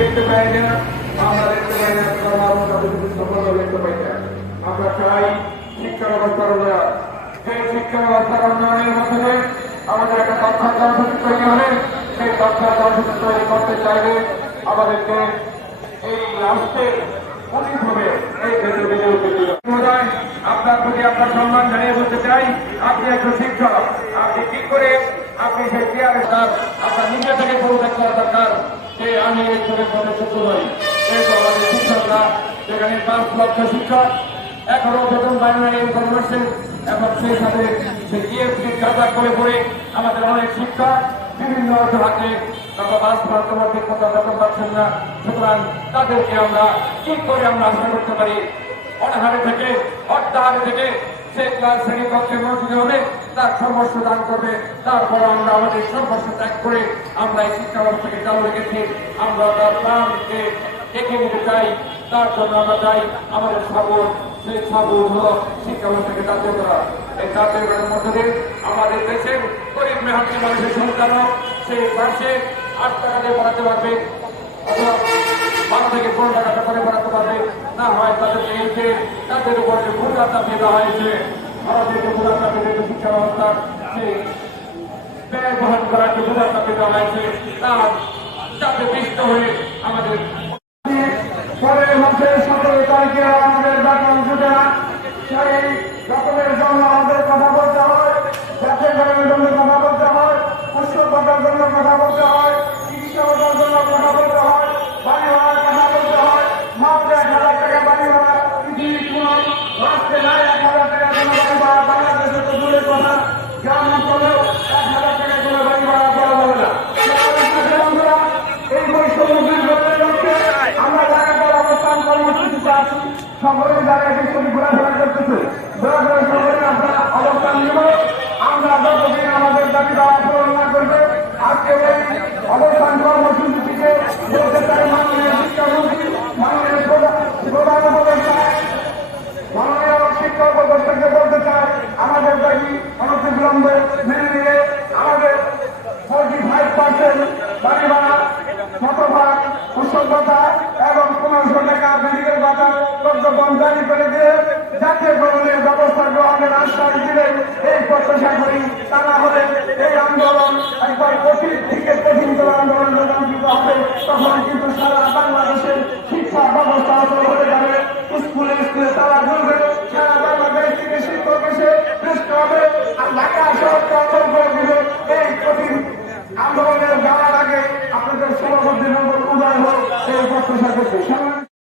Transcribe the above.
দেখতে পাই না, আমরা দেখতে পাই না মানুষ তাদের সফল দেখতে পাই না। আমরা চাই শিক্ষা ব্যবস্থার উন্নয়ন শিক্ষা ব্যবস্থার উন্নয়নের মাধ্যমে আমাদের একটা তথ্য কর্মসূচি তৈরি হবে। সেই তথ্য কর্মসূচি তৈরি করতে চাইলে আমাদেরকে এই চাই, আপনি কি করে আপনি সেই আপনার নিজে থেকে পরিত্যাগ করা দরকার? যে আমি এই পদে সত্য নই এই শিক্ষক, এখনও বেতন ইনফরমেশন এবং সেই সাথে সেই করে আমাদের অনেক শিক্ষক বিভিন্ন সুতরাং তাদেরকে আমরা কি করে আমরা আশা করতে পারি? অনাহারে থেকে অর্ধাহারে থেকে সে ক্লাস শ্রেণি কক্ষে মসজিদে হবে তার সর্বস্ব দান করবে। তারপর আমরা আমাদের সর্বস্ব ত্যাগ করে আমরা এই শিক্ষা ব্যবস্থাকে চালু রেখেছি। আমরা তার প্রাণকে দেখে নিতে চাই। তার জন্য আমরা চাই আমাদের সাবর সেই সাবর হল শিক্ষা ব্যবস্থাকে জাতীয় করা এই জাতীয় করার মধ্যে দিয়ে আমাদের দেশের গরিব মেহাতি মানুষের সন্তানও সেই মাসে আট টাকা দিয়ে পড়াতে পারবে। অথবা বারো থেকে পনেরো টাকা করে পড়াতে পারবে। না হয় তাদেরকে এই তাদের উপর যে ভূমিকা চাপিয়ে দেওয়া হয়েছে। ভারতের যে ভূমিকা দেওয়া শিক্ষা ব্যবস্থার যে ব্যয় বহন করার যে ভূমিকা চাপিয়ে দেওয়া হয়েছে, তার যাতে হয়ে আমাদের কর্মসূচিতে আছি। সকলে যারা এই ছবি ঘোরাফেরা করতেছে। ঘোরাফেরা সকলে আমরা অবস্থান নিব। আমরা যতদিন আমাদের দাবি দাওয়া পূরণ না করবে আজকে এই অবস্থান কর্মসূচিটিকে বলতে চাই মাননীয় শিক্ষামন্ত্রী, মাননীয় প্রধান উপদেষ্টা। মাননীয় শিক্ষক উপদেষ্টাকে বলতে চাই, আমাদের দাবি অনতিবিলম্বে মেনে গ্রহণের আশ্বাস দিলেন এই প্রত্যাশা করি তা না হলে এই আন্দোলন একবার কঠিন থেকে কঠিনতর আন্দোলন রূপান্তরিত হবে, তখন কিন্তু সারা বাংলাদেশের শিক্ষা ব্যবস্থা অচল হয়ে যাবে। স্কুলে স্কুলে তারা ঘুরবে, সারা বাংলাদেশ থেকে শিক্ষক এসে পৃষ্ঠ হবে। আর ঢাকা শহরকে অচল করে এই কঠিন আন্দোলনের যাওয়ার আগে আপনাদের সভাপতি নম্বর উদয় হোক, এই প্রত্যাশা করছি